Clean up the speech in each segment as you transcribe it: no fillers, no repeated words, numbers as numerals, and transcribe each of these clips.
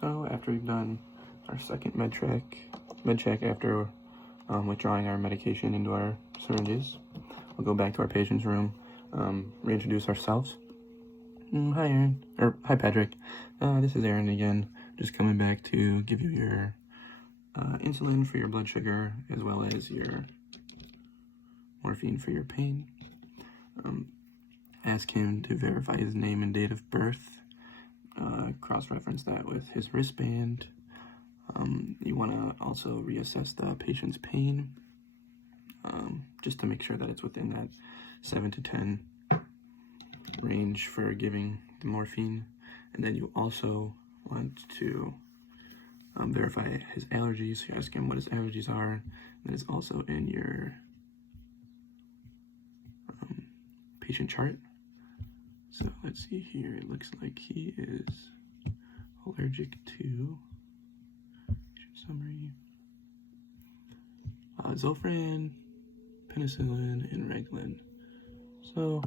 So after we've done our second med check after withdrawing our medication into our syringes, we'll go back to our patient's room, reintroduce ourselves. Hi Aaron, or hi Patrick. This is Aaron again, just coming back to give you your insulin for your blood sugar, as well as your morphine for your pain. Ask him to verify his name and date of birth. Cross-reference that with his wristband. You want to also reassess the patient's pain, just to make sure that it's within that 7 to 10 range for giving the morphine. And then you also want to verify his allergies. You ask him what his allergies are. That is also in your patient chart. So let's see here. It looks like he is allergic to summary, Zofran, penicillin, and Reglan. So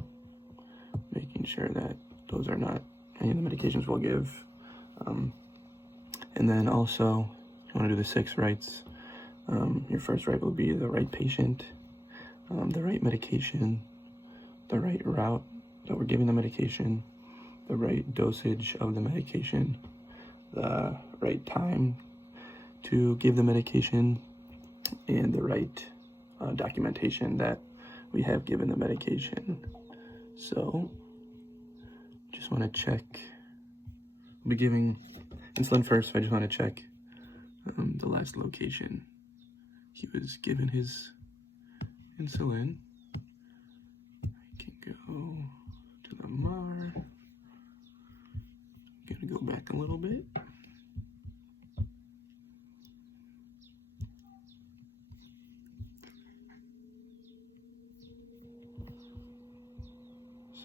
making sure that those are not any of the medications we'll give. And then also you want to do the 6 rights. Your first right will be the right patient, the right medication, the right route that we're giving the medication, the right dosage of the medication, the right time to give the medication, and the right documentation that we have given the medication. So just want to check. We'll be giving insulin first, so I just want to check the last location he was given his insulin. I can go to the MAR. I'm gonna go back a little bit.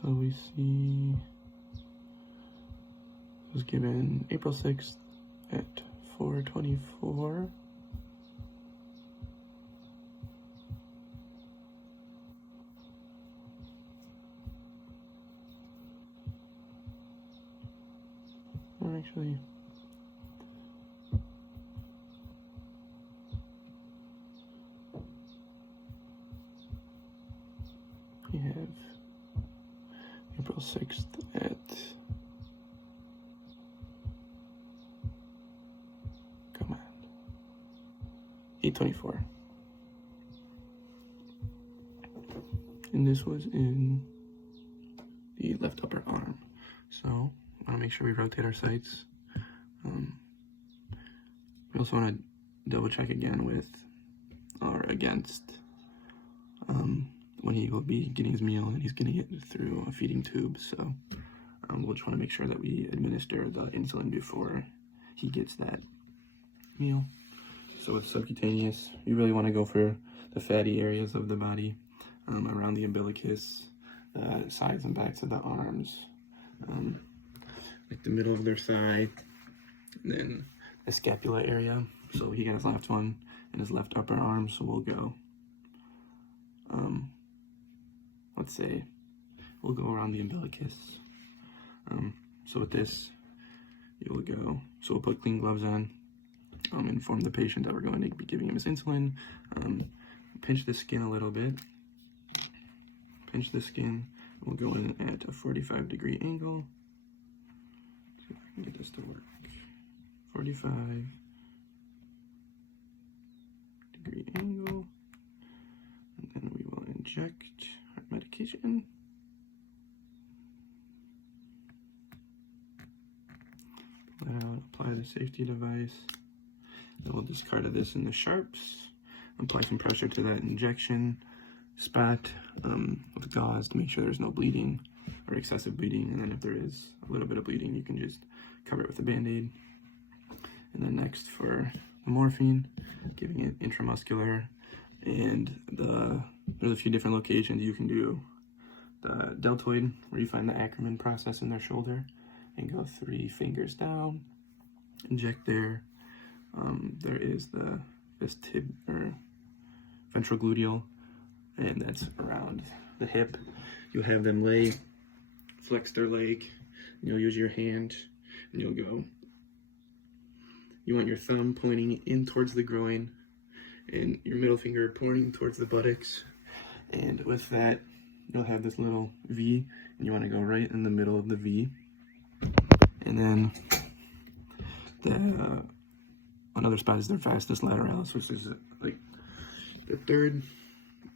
So we see it was given April 6th at 4:24. Or actually, we have April 6th at come on 8:24, and this was in the left upper arm. So I want to make sure we rotate our sites. We also want to double check again with or against when he will be getting his meal, and he's getting it through a feeding tube. So we'll just want to make sure that we administer the insulin before he gets that meal. So with subcutaneous, you really want to go for the fatty areas of the body, around the umbilicus, sides and backs of the arms, like the middle of their thigh, and then the scapula area. So he got his left one and his left upper arm, so we'll go let's say we'll go around the umbilicus. So with this, you'll go, so we'll put clean gloves on, inform the patient that we're going to be giving him his insulin, pinch the skin a little bit, pinch the skin, we'll go in at a 45-degree angle. See if I can get this to work. 45-degree angle, and then we will inject our medication. Pull that out, apply the safety device. Then we'll discard this in the sharps. Apply some pressure to that injection spot with gauze to make sure there's no bleeding or excessive bleeding. And then if there is a little bit of bleeding, you can just cover it with a Band-Aid. And then next for the morphine, giving it intramuscular. And there's a few different locations you can do the deltoid, where you find the Ackerman process in their shoulder, and go 3 fingers down, inject there. There is the ventrogluteal, and that's around the hip. You'll have them flex their leg, and you'll use your hand, and you'll go you want your thumb pointing in towards the groin and your middle finger pointing towards the buttocks. And with that, you'll have this little V, and you want to go right in the middle of the V. And then another spot is their vastus lateralis, which is like the third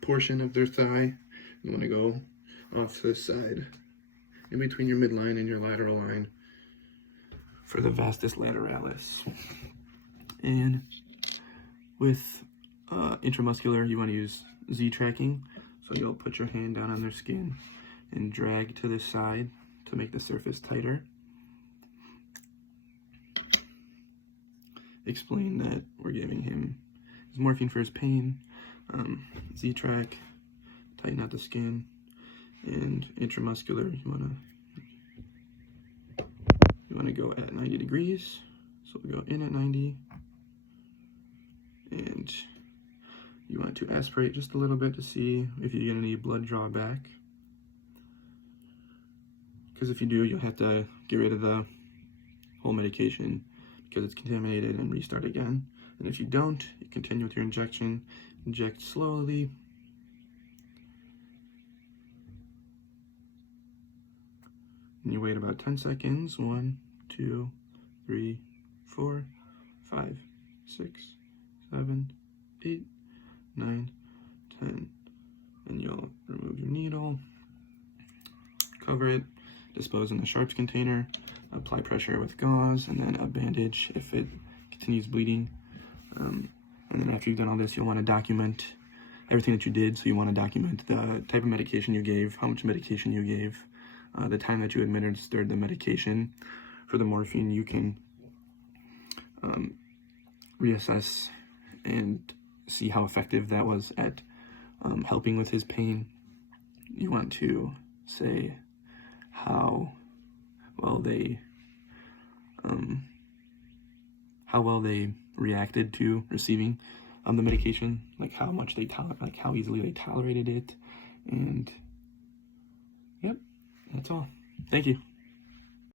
portion of their thigh. You want to go off to the side, in between your midline and your lateral line, for the vastus lateralis. And with intramuscular, you want to use Z tracking. So you'll put your hand down on their skin and drag to the side to make the surface tighter. Explain that we're giving him his morphine for his pain. Z-track, tighten out the skin, and intramuscular, you want to go at 90 degrees. So we'll go in at 90, and you want to aspirate just a little bit to see if you get any blood draw back. Because if you do, you'll have to get rid of the whole medication because it's contaminated and restart again. And if you don't, you continue with your injection. Inject slowly. And you wait about 10 seconds. 1, 2, 3, 4, 5, 6, 7, 8, 9, 10. And you'll remove your needle, cover it, dispose in the sharps container, apply pressure with gauze, and then a bandage if it continues bleeding. And then after you've done all this, you'll want to document everything that you did. So you want to document the type of medication you gave, how much medication you gave, the time that you administered the medication. For the morphine, you can reassess and see how effective that was at helping with his pain. You want to say how well they reacted to receiving the medication, like how much they like how easily they tolerated it. And yep, that's all. Thank you.